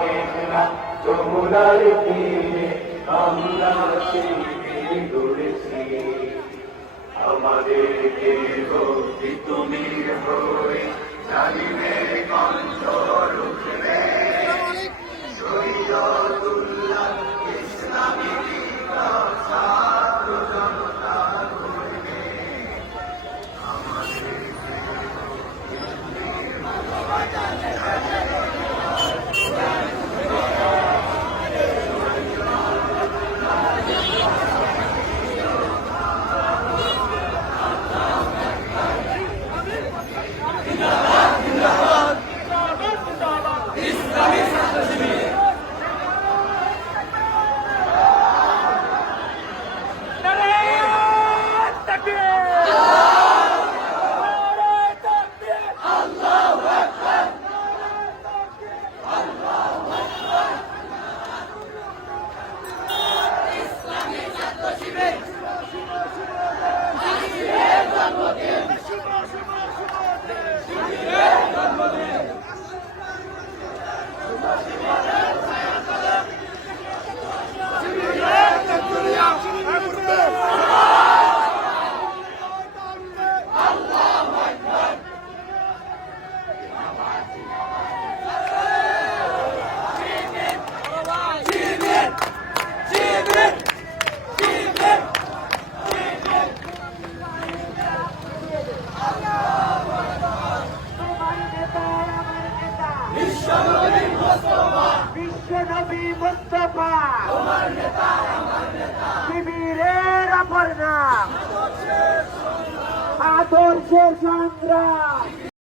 মেঘনা যমুনার তীরে আমরা শিবির গড়েছি। আমাদেরকে ভক্তি তুমি হয়ে জালিমের কণ্ঠ রুখবে। শহীদুল্লাহ ইসলামী বিপ্লব ছাত্র জনতা গড়বে। বিশ্বনবী মুস্তাফা শিবিরের অপর নাম আদর্শের সংগ্রাম।